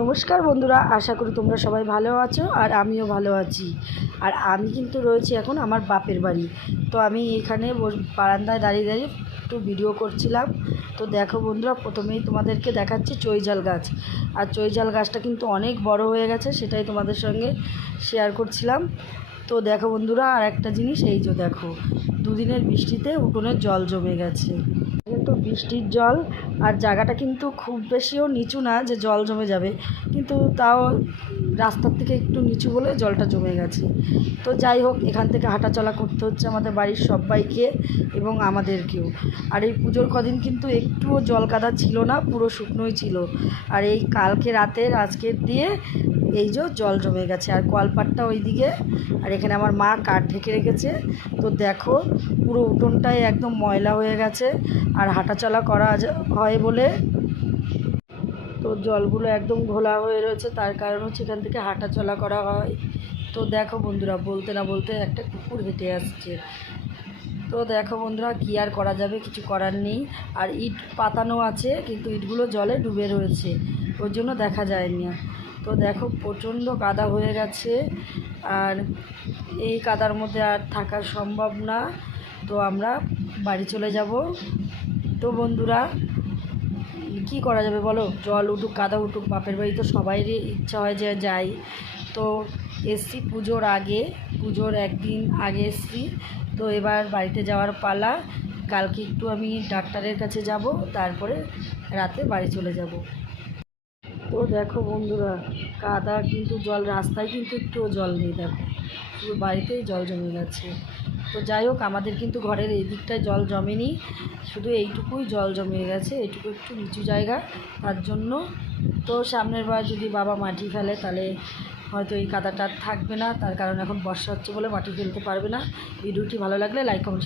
নমস্কার বন্ধুরা, আশা করি তোমরা সবাই ভালো আছো আর আমিও ভালো আছি। আর আমি কিন্তু রয়েছি এখন আমার বাপের বাড়ি। তো আমি এখানে বারান্দায় দাঁড়িয়ে দাঁড়িয়ে একটু ভিডিও করছিলাম। তো দেখো বন্ধুরা, প্রথমেই তোমাদেরকে দেখাচ্ছি চৈজাল গাছ। আর চৈজাল গাছটা কিন্তু অনেক বড় হয়ে গেছে, সেটাই তোমাদের সঙ্গে শেয়ার করছিলাম। তো দেখো বন্ধুরা, আর একটা জিনিস, এই যে দেখো দুদিনের বৃষ্টিতে উঠোনের জল জমে গেছে। কিন্তু বৃষ্টির জল, আর জায়গাটা কিন্তু খুব বেশিও নিচু না যে জল জমে যাবে, কিন্তু তাও রাস্তার থেকে একটু নিচু বলে জলটা জমে গেছে। তো যাই হোক, এখান থেকে হাঁটাচলা করতে হচ্ছে আমাদের বাড়ির সবাইকে এবং আমাদেরকেও। আর এই পুজোর কদিন কিন্তু একটুও জল কাদা ছিল না, পুরো শুকনোই ছিল। আর এই কালকে রাতের আজকের দিয়ে এই যে জল জমে গেছে। আর কলপাটটা ওইদিকে, আর এখানে আমার মা কাঠ ঢেকে রেখেছে। তো দেখো পুরো উঠোনটাই একদম ময়লা হয়ে গেছে। আর হাঁটাচলা করা হয় বলে তো জলগুলো একদম ঘোলা হয়ে রয়েছে, তার কারণ হচ্ছে এখান থেকে হাঁটাচলা করা হয়। তো দেখো বন্ধুরা, বলতে না বলতে একটা কুকুর হেঁটে আসছে। তো দেখো বন্ধুরা, কী আর করা যাবে, কিছু করার নেই। আর ইট পাতানো আছে, কিন্তু ইটগুলো জলে ডুবে রয়েছে, ওর জন্য দেখা যায়নি। তো দেখো প্রচণ্ড কাদা হয়ে গেছে, আর এই কাদার মধ্যে আর থাকা সম্ভব না। তো আমরা বাড়ি চলে যাব। তো বন্ধুরা, কি করা যাবে বলো, জল উঠুক কাদা উঠুক, বাপের বাড়ি তো সবাইরই ইচ্ছা হয় যে যাই। তো এসছি পুজোর আগে, পুজোর একদিন আগে এসছি। তো এবার বাড়িতে যাওয়ার পালা। কালকে একটু আমি ডাক্তারের কাছে যাব, তারপরে রাতে বাড়ি চলে যাব। তো দেখো বন্ধুরা, কাদা কিন্তু জল, রাস্তায় কিন্তু একটুও জল নেই, দেখো শুধু বাড়িতেই জল জমে গেছে। তো যাই হোক, আমাদের কিন্তু ঘরের এই দিকটায় জল জমেনি, শুধু এইটুকুই জল জমে গেছে, এইটুকু একটু নিচু জায়গা, তার জন্য। তো সামনের বার যদি বাবা মাটি ফেলে, তাহলে হয়তো এই কাদাটা থাকবে না, তার কারণ এখন বর্ষা হচ্ছে বলে মাটি ফেলতে পারবে না। ভিডিওটি ভালো লাগলে লাইক কমেন্ট